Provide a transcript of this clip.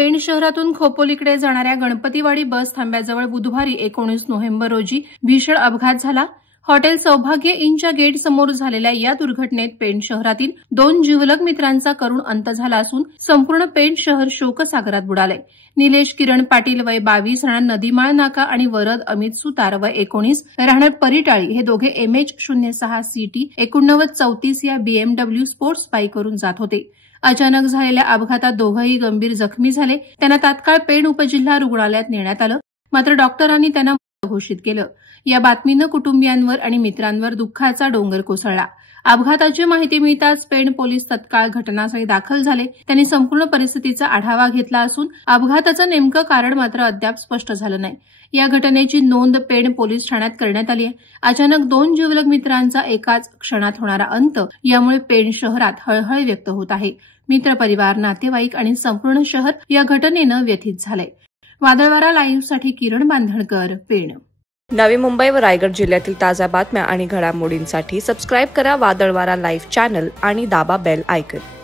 पेण शहरातून खोपोलीकडे जाणाऱ्या गणपतीवाडी बस थांब्याजवळ बुधवारी 19 नोव्हेंबर रोजी भीषण अपघात झाला। हॉटेल सौभाग्य इनच्या गेट समोर झालेल्या या दुर्घटनेत पेण शहरातील 2 जिवलग मित्रांचा करुण अंत झाला असून संपूर्ण पेण शहर शोकसागरात बुडाले। निलेश किरण पाटील वय 22 राहणार नदीमाळ नाका आणि वरद अमित सुतार वय 19 राहणार परिटाळी हे दोघे MH06 CT 8934 या BMW स्पोर्ट्स बाईकवरून जात होते। अचानक झालेल्या अपघातात दोघंही गंभीर जखमी झाले। त्यांना तात्काळ पेण उपजिल्हा रुग्णालयात नेण्यात आलं, मात्र डॉक्टरांनी त्यांना मृत घोषित केलं। या बातमीनं कुटुंबियांवर आणि मित्रांवर दुःखाचा डोंगर कोसळला। अपघाताची माहिती मिळताच पेण पोलीस तत्काळ घटनास्थळी दाखल झाले। त्यांनी संपूर्ण परिस्थितीचा आढावा घेतला असून अपघाताचं नेमकं कारण मात्र अद्याप स्पष्ट झालं नाही। या घटनेची नोंद पेण पोलीस ठाण्यात करण्यात आली आहे। अचानक 2 जिवलग मित्रांचा एकाच क्षणात होणारा अंत यामुळे पेण शहरात हळहळ व्यक्त होत आहे। मित्रपरिवार, नातेवाईक आणि संपूर्ण शहर या घटनेनं व्यथित झालंय। वादळवारा लाईव्हसाठी किरण बांधणकर, पेण। नवी मुंबई व रायगड जिल्ह्यातील ताज्या बातम्या आणि घडामोडींसाठी सबस्क्राईब करा वादळवारा लाईव्ह चॅनल आणि दाबा बेल आयकॉन।